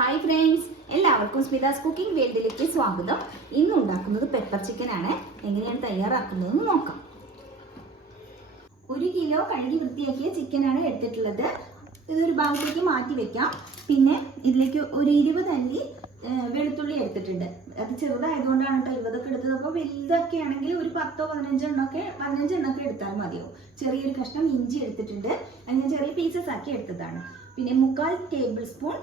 Hi friends, എല്ലാവർക്കും സ്മിതാസ് cooking വേൾഡിലേക്ക് സ്വാഗതം. ഇന്ന് ഉണ്ടാക്കുന്നത് പെപ്പർ ചിക്കൻ ആണ്. എങ്ങനെയാണ് തയ്യാറാക്കുന്നതെന്ന് നോക്കാം. 1 കിലോ കഴുകി വൃത്തിയാക്കിയ ചിക്കനാണ് എടുത്തിട്ടുള്ളത്. ഇതൊരു ഭാഗത്തേക്ക് മാറ്റി വെക്കാം. പിന്നെ ഇതിലേക്ക് ഒരു 20 അല്ലി വെളുത്തുള്ളി എടുത്തിട്ടുണ്ട്. അത് ചെറുതായതുകൊണ്ടാണ് കേട്ടോ 20 എടുത്തത്. അപ്പോൾ വലുതൊക്കെ ആണെങ്കിൽ ഒരു 10-15 എണ്ണമൊക്കെ എടുത്താൽ മതിയാവും. ചെറിയൊരു കഷ്ണം ഇഞ്ചി എടുത്തിട്ടുണ്ട്. അത് ഞാൻ ചെറിയ പീസസ് ആക്കി എടുത്തതാണ്. പിന്നെ 3/4 ടേബിൾ സ്പൂൺ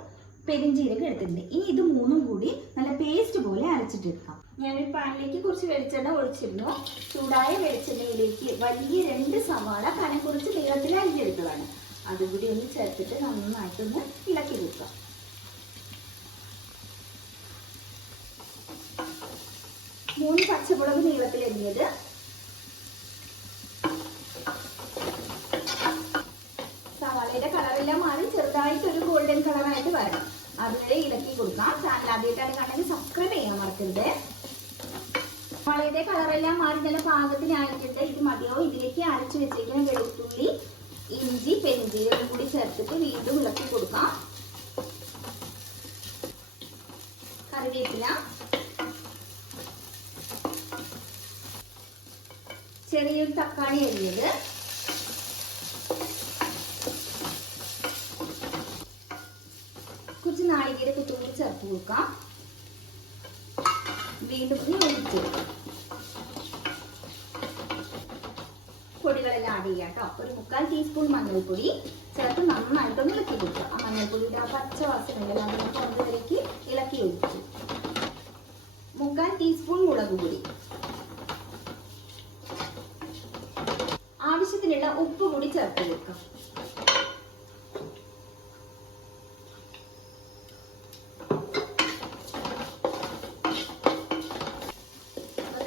പെരിഞ്ചീരകം എടുത്തിട്ടുണ്ട്. ഇനി ഇത് മൂന്നും കൂടി നല്ല പേസ്റ്റ് പോലെ അരച്ചിട്ടെടുക്കാം. ഞാനൊരു പാനിലേക്ക് കുറച്ച് വെളിച്ചെണ്ണ ഒഴിച്ചിരുന്നു. ചൂടായ വെളിച്ചെണ്ണയിലേക്ക് വലിയ 2 സവാള കനം കുറച്ച് നീളത്തിൽ അരിഞ്ഞെടുത്തതാണ്. അതുകൂടി ഒന്ന് ചേർത്തിട്ട് നന്നായിട്ടൊന്ന് ഇളക്കി വെക്കാം. മൂന്ന് പച്ചമുളക് നീളത്തിൽ അരിഞ്ഞത്, സവാളയുടെ കളറെല്ലാം മാറി ചെറുതായിട്ട് ഒരു ഗോൾഡൻ കളറായിട്ട് വരണം. അതുവരെ ഇളക്കി കൊടുക്കാം. ചാനൽ ആദ്യമായിട്ടാണ് കാണുന്നത് സബ്സ്ക്രൈബ് ചെയ്യാൻ മറക്കരുത്. സവാളയുടെ കളറെല്ലാം മാറി നല്ല പാകത്തിനായിട്ടുണ്ട്. ഇത് മതിയോ? ഇതിലേക്ക് അരച്ചു വെച്ചിരിക്കുന്ന വെളുത്തുള്ളി, ഇഞ്ചി, പെരിഞ്ചീരകം കൂടി ചേർത്തിട്ട് വീണ്ടും ഇളക്കി കൊടുക്കാം. കറിവേപ്പില, ചെറിയൊരു തക്കാളി അരിഞ്ഞത്, കുറച്ച് നാളികേര കുത്തുകൂടി ചേർത്ത് കൊടുക്കാം. വീണ്ടും ഒഴിച്ച് പൊടികളെല്ലാം ആഡ് ചെയ്യാം കേട്ടോ. ഒരു 3/4 ടീസ്പൂൺ മഞ്ഞൾപ്പൊടി ചേർത്ത് നന്നായിട്ടൊന്ന് ഇളക്കി കൊടുക്കുക. ആ മഞ്ഞൾപ്പൊടിയുടെ ആ പച്ച വാസനയിൽ അതിനെ പുറത്തേക്ക് ഇളക്കി ഒഴിച്ചു. 3/4 ടീസ്പൂൺ മുളക് പൊടി, ആവശ്യത്തിനുള്ള ഉപ്പ് കൂടി ചേർത്ത് കൊടുക്കാം.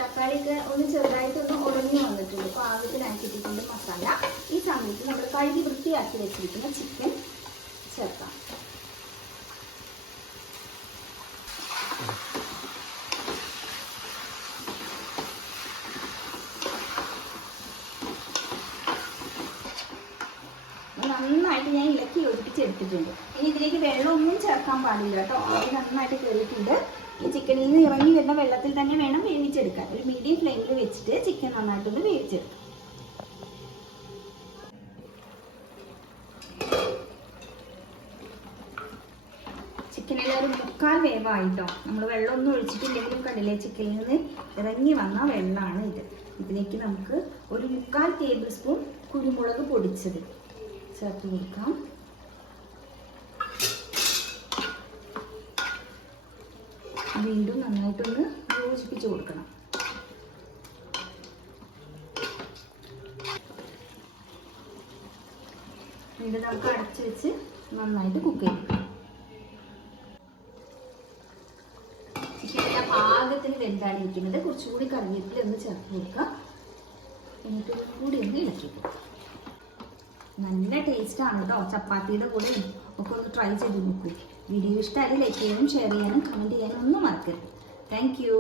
തക്കാളിയൊക്കെ ഒന്ന് ചെറുതായിട്ടൊന്ന് ഉടഞ്ഞു വന്നിട്ടുണ്ട്. പാകത്തിനാക്കിയിട്ടുണ്ട് മസാല. ഈ സമയത്ത് നമ്മൾ കഴുകി വൃത്തിയാക്കി വെച്ചിരിക്കുന്ന ചിക്കൻ ചേർക്കാം. നന്നായിട്ട് ഞാൻ ഇളക്കി ഒഴിപ്പിച്ചെടുത്തിട്ടുണ്ട്. ഇനി ഇതിലേക്ക് വെള്ളമൊന്നും ചേർക്കാൻ പാടില്ല കേട്ടോ. അത് നന്നായിട്ട് കയറിയിട്ടുണ്ട്. ഈ ചിക്കനിൽ നിന്ന് ഇറങ്ങി വരുന്ന വെള്ളത്തിൽ തന്നെ വേണം വേവിച്ചെടുക്കാൻ. ഒരു മീഡിയം ഫ്ലെയിമിൽ വെച്ചിട്ട് ചിക്കൻ നന്നായിട്ടൊന്ന് വേവിച്ചെടുക്കാം. ചിക്കനിൽ ഒരു 3/4 വേവായിട്ടോ. നമ്മൾ വെള്ളമൊന്നും ഒഴിച്ചിട്ടില്ലെങ്കിലും കണ്ടില്ലേ, ചിക്കനിൽ നിന്ന് ഇറങ്ങി വന്ന വെള്ളമാണ് ഇത്. ഇതിലേക്ക് നമുക്ക് ഒരു 3/4 ടേബിൾ സ്പൂൺ കുരുമുളക് പൊടിച്ചത് ചേർത്ത് കൊടുക്കാം. വീണ്ടും നന്നായിട്ടൊന്ന് യോജിപ്പിച്ച് കൊടുക്കണം. വീണ്ടും നമുക്ക് അടച്ചു വെച്ച് നന്നായിട്ട് കുക്ക് ചെയ്യും. ചിക്കനെല്ലാം പാകത്തിന് വെന്താണ് ഇരിക്കുന്നത്. കുറച്ചുകൂടി കറിവേപ്പില ഒന്ന് ചേർത്ത് കൊടുക്കുക. എന്നിട്ട് കൂടി ഒന്ന് ഇളക്കി കൊടുക്കുക. നല്ല ടേസ്റ്റാണ് കേട്ടോ. ചപ്പാത്തിയുടെ കൂടെ ഒക്കെ ഒന്ന് ട്രൈ ചെയ്ത് നോക്കൂ. വീഡിയോ ഇഷ്ടമായി ലൈക്ക് ചെയ്യാനും ഷെയർ ചെയ്യാനും കമൻറ്റ് ചെയ്യാനും ഒന്നും മറക്കരുത്. Thank you.